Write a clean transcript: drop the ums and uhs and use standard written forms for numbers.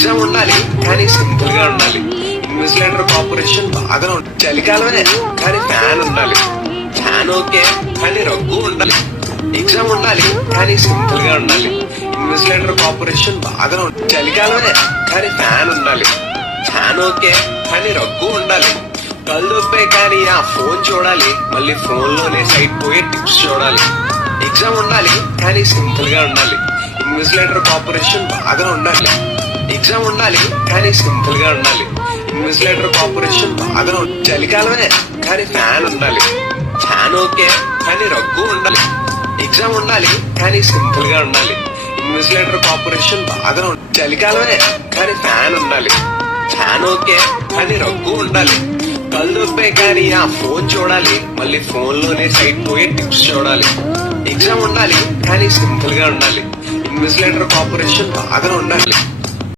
Exam ఉండాలి కానీ simple గా ఉండాలి. ఇన్విజిలేటర్ కార్పొరేషన్ బాగా ఉండాలి. చలికాలమే కానీ ఫ్యాన్ ఉండాలి. ఫ్యాన్ ఓకే కానీ రగ్గు ఉండాలి. ఎగ్జామ్ ఉండాలి కానీ సింపుల్ గా ఉండాలి. ఇన్విజిలేటర్ కార్పొరేషన్ బాగా ఉండాలి. చలికాలమే కానీ ఫ్యాన్ ఉండాలి. ఫ్యాన్ ఓకే కానీ రగ్గు ఉండాలి. కళ్ళొప్పే కానీ ఆ ఫోన్ చూడాలి. మళ్ళీ ఫోన్ లోనే సైట్ పోయే టిప్స్ చూడాలి. ఎగ్జామ్ ఉండాలి కానీ సింపుల్ గా ఉండాలి. ఇన్విజిలేటర్ కార్పొరేషన్ బాగా ఉండాలి. ఎగ్జామ్ ఉండాలి కానీ సింపుల్ గా ఉండాలి. ఇన్విజిలేటర్ కార్పొరేషన్ బాగా ఉండాలి. చలికాలమే కానీ ఫ్యాన్ ఉండాలి. ఫ్యాన్ ఓకే కానీ రగ్గు ఉండాలి. ఎగ్జామ్ ఉండాలి కానీ సింపుల్ గా ఉండాలి. ఇన్విజిలేటర్ కార్పొరేషన్ బాగా ఉండాలి. చలికాలమే కానీ ఫ్యాన్ ఉండాలి. ఫ్యాన్ ఓకే కానీ రగ్గు ఉండాలి. కళ్ళొప్పే కానీ ఆ ఫోన్ చూడాలి. మళ్ళీ ఫోన్ లోనే సైట్ పోయే టిప్స్ చూడాలి. ఎగ్జామ్ ఉండాలి కానీ సింపుల్ గా ఉండాలి. ఇన్విజిలేటర్ కార్పొరేషన్ బాగా ఉండాలి.